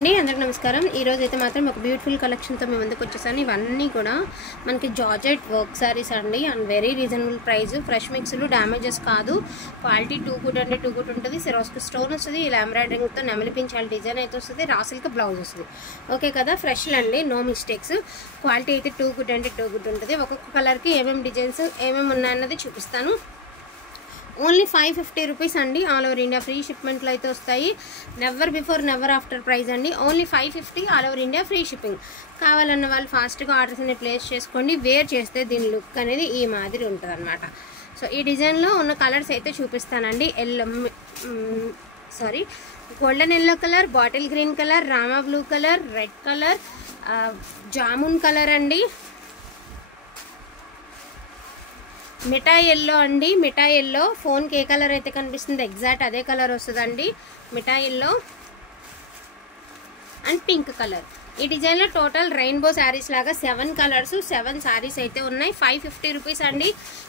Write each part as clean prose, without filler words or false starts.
అందరికీ నమస్కారం। ఈ రోజు అయితే మాత్రం ఒక బ్యూటిఫుల్ కలెక్షన్ తో మేము ముందుకు వచ్చేసాను। ఇవన్నీ కూడా మనకి జార్జెట్ వర్క్ సారీస్ అండి and very reasonable price. Fresh మిక్స్లు డ్యామేజెస్ కాదు, క్వాలిటీ టూ గుడ్ అంటే టూ గుడ్ ఉంటుంది। సిరోస్కి స్టోన్ వస్తుంది, ఇలా ఎంబ్రాయిడరింగ్ తో నెమలిపించాలి డిజైన్ అయితే వస్తుంది, రా సిల్క్ బ్లౌజ్ వస్తుంది। ఓకే కదా, ఫ్రెష్ అండి, నో మిస్టేక్స్। క్వాలిటీ అయితే టూ గుడ్ అంటే టూ గుడ్ ఉంటుంది। ఒక్కొక్క కలర్ కి ఏమేమి డిజైన్స్ ఏమేమి ఉన్నాయన్నది చూపిస్తాను। ఓన్లీ 550 రూపీస్ అండి, ఆల్ ఓవర్ ఇండియా ఫ్రీ షిప్మెంట్లో అయితే వస్తాయి। Never before never after price అండి, only 550 all over India free shipping. కావాలన్న వాళ్ళు ఫాస్ట్గా ఆర్డర్స్ అనేది ప్లేస్ చేసుకోండి। వేర్ చేస్తే దీని లుక్ అనేది ఈ మాదిరి ఉంటుంది అనమాట। సో ఈ డిజైన్లో ఉన్న కలర్స్ అయితే చూపిస్తానండి। Golden yellow colour, bottle green colour, Rama blue colour, red colour, jamun colour అండి, మిఠాయి ఎల్లో అండి। మిఠాయి ఎల్లో ఫోన్కి ఏ కలర్ అయితే కనిపిస్తుంది ఎగ్జాక్ట్ అదే కలర్ వస్తుందండి, మిఠాయి ఎల్లో అండ్ పింక్ కలర్। ఈ డిజైన్లో టోటల్ రెయిన్బో శారీస్ లాగా 7 కలర్స్ 7 శారీస్ అయితే ఉన్నాయి। 550 రూపీస్ అండి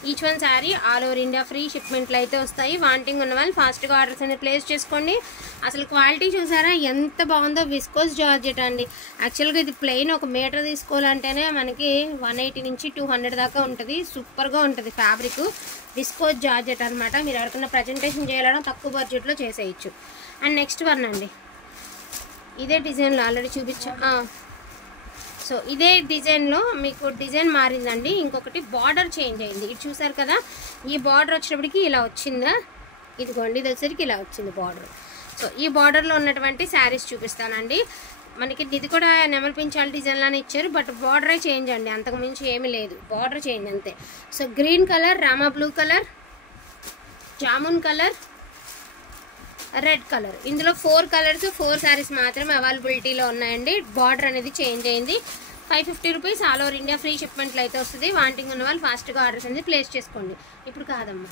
each one sari, all over India free షిప్మెంట్లు అయితే వస్తాయి। వాంటింగ్ ఉన్న వాళ్ళు ఫాస్ట్గా ఆర్డర్స్ అనేది ప్లేస్ చేసుకోండి। అసలు క్వాలిటీ చూసారా ఎంత బాగుందో, విస్కోస్ జార్జెట్ అండి। యాక్చువల్గా ఇది ప్లెయిన్ ఒక మీటర్ తీసుకోవాలంటేనే మనకి 180 నుంచి 200 దాకా ఉంటుంది, సూపర్గా ఉంటుంది ఫ్యాబ్రిక్। విస్కోస్ జార్జెట్ అనమాట, మీరు ఎవరికైనా ప్రజెంటేషన్ చేయాలన్నా తక్కువ బడ్జెట్లో చేసేయచ్చు। అండ్ నెక్స్ట్ వన్ అండి, ఇదే డిజైన్లో ఆల్రెడీ చూపించా। సో ఇదే డిజైన్లో మీకు డిజైన్ మారిందండి, ఇంకొకటి బార్డర్ చేంజ్ అయింది। ఇది చూసారు కదా, ఈ బార్డర్ వచ్చేటప్పటికి ఇలా వచ్చిందా, ఇదిగోండి ఇది వచ్చేసరికి ఇలా వచ్చింది బార్డర్। సో ఈ బార్డర్లో ఉన్నటువంటి శారీస్ చూపిస్తానండి। మనకి ఇది కూడా నెమలిపించాలి డిజైన్లానే ఇచ్చారు, బట్ బార్డరే చేంజ్ అండి, అంతకుమించి ఏమీ లేదు, బార్డర్ చేంజ్ అంతే। So green colour, Rama blue colour, jamun colour, red colour, ఇందులో 4 కలర్స్ 4 శారీస్ మాత్రమే అవైలబిలిటీలో ఉన్నాయండి। బార్డర్ అనేది చేంజ్ అయింది। 550 rupees all over India free షిప్మెంట్లో అయితే వస్తుంది। వాంటింగ్ ఉన్న వాళ్ళు ఫాస్ట్గా ఆర్డర్స్ అనేది ప్లేస్ చేసుకోండి। ఇప్పుడు కాదమ్మా।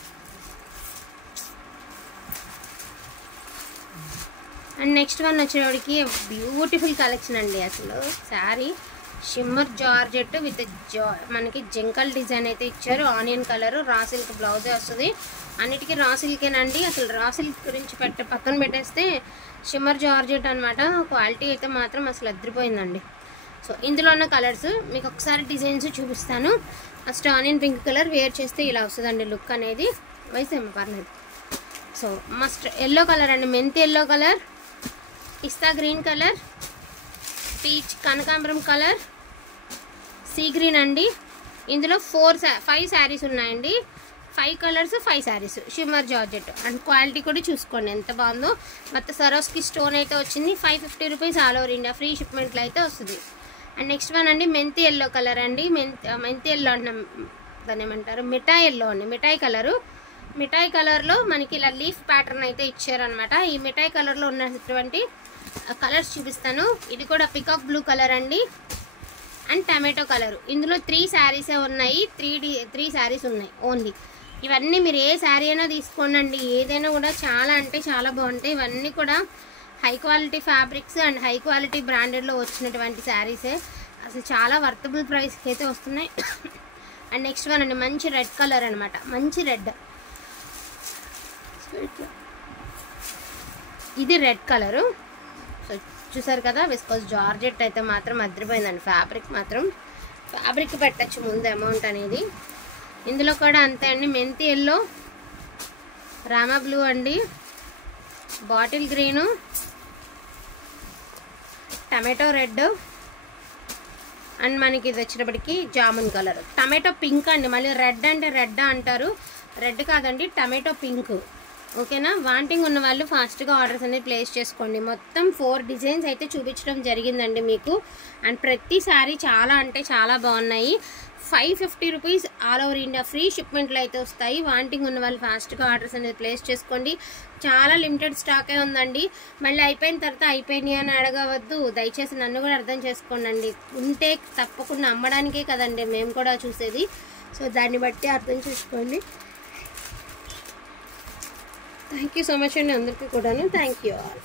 అండ్ నెక్స్ట్ వన్ వచ్చేవాడికి బ్యూటిఫుల్ కలెక్షన్ అండి, అసలు శారీ షిమ్మర్ జార్జెట్ విత్ మనకి జింకల్ డిజైన్ అయితే ఇచ్చారు। ఆనియన్ కలర్, రా సిల్క్ బ్లౌజే వస్తుంది, అన్నిటికీ రా సిల్కేనండి। అసలు రా సిల్క్ గురించి పక్కన పెట్టేస్తే షిమ్మర్ జార్జెట్ అనమాట, క్వాలిటీ అయితే మాత్రం అసలు అదిరిపోయిందండి। సో ఇందులో ఉన్న కలర్స్ మీకు ఒకసారి డిజైన్స్ చూపిస్తాను। First onion pink colour wear చేస్తే ఇలా వస్తుందండి లుక్ అనేది, వయసేమో పర్లేదు। సో మస్ట్ ఎల్లో కలర్ అండి, మెంతి ఎల్లో కలర్, పిస్తా గ్రీన్ కలర్, పీచ్ కనకాంబరం కలర్, సీ గ్రీన్ అండి। ఇందులో 5 శారీస్ ఉన్నాయండి, 5 colours 5 saris, shimmer georgette and quality కూడా చూసుకోండి ఎంత బాగుందో। మొత్తం సరోస్కి స్టోన్ అయితే వచ్చింది। 550 rupees all over India free షిప్మెంట్లో అయితే వస్తుంది। అండ్ నెక్స్ట్ వన్ అండి, మెంతి ఎల్లో కలర్ అండి, మెంతి ఎల్లో అంటున్నాం, దాన్ని ఏమంటారు, మిఠాయి ఎల్లో అండి, మిఠాయి కలరు। మిఠాయి కలర్లో మనకి ఇలా లీఫ్ ప్యాటర్న్ అయితే ఇచ్చారనమాట। ఈ మిఠాయి కలర్లో ఉన్నటువంటి కలర్స్ చూపిస్తాను। ఇది కూడా పికాక్ బ్లూ కలర్ అండి అండ్ టమాటో కలర్। ఇందులో 3 శారీసే ఉన్నాయి, 3 శారీస్ ఉన్నాయి ఓన్లీ। ఇవన్నీ మీరు ఏ శారీ అయినా తీసుకోండి, ఏదైనా కూడా చాలా అంటే చాలా బాగుంటాయి। ఇవన్నీ కూడా high quality fabrics and high quality బ్రాండెడ్లో వచ్చినటువంటి శారీసే, అసలు చాలా వర్తబుల్ ప్రైస్కి అయితే వస్తున్నాయి। అండ్ నెక్స్ట్ వన్ అండి, మంచి రెడ్ కలర్ అనమాట, మంచి రెడ్, ఇది రెడ్ కలరు। సో చూసారు కదా, విస్కోస్ జార్జెట్ అయితే మాత్రం అదిరిపోయిందండి, ఫ్యాబ్రిక్ మాత్రం ఫ్యాబ్రిక్ పెట్టచ్చు ముందు అమౌంట్ అనేది। ఇందులో కూడా అంతే అండి, మెంతి ఎల్లో, రామా బ్లూ అండి, bottle green, tomato red and మనకి ఇది వచ్చేటప్పటికి జామున్ కలర్, టమాటో పింక్ అండి, మళ్ళీ రెడ్ అంటే రెడ్ అంటారు, రెడ్ కాదండి టమాటో పింక్, ఓకేనా। వాంటింగ్ ఉన్న వాళ్ళు ఫాస్ట్గా ఆర్డర్స్ అనేది ప్లేస్ చేసుకోండి। మొత్తం 4 డిజైన్స్ అయితే చూపించడం జరిగిందండి మీకు, అండ్ ప్రతి శారీ చాలా అంటే చాలా బాగున్నాయి। 550 rupees all over India free షిప్మెంట్లో అయితే వస్తాయి। వాంటింగ్ ఉన్న వాళ్ళు ఫాస్ట్గా ఆర్డర్స్ అనేది ప్లేస్ చేసుకోండి। చాలా లిమిటెడ్ స్టాకే ఉందండి, మళ్ళీ అయిపోయిన తర్వాత అయిపోయినాయి అని అడగవద్దు, దయచేసి నన్ను కూడా అర్థం చేసుకోండి। ఉంటే తప్పకుండా అమ్మడానికే కదండి మేము కూడా చూసేది, సో దాన్ని బట్టి అర్థం చేసుకోండి। థ్యాంక్ యూ సో మచ్ అండి అందరికీ కూడాను, థ్యాంక్ యూ ఆల్।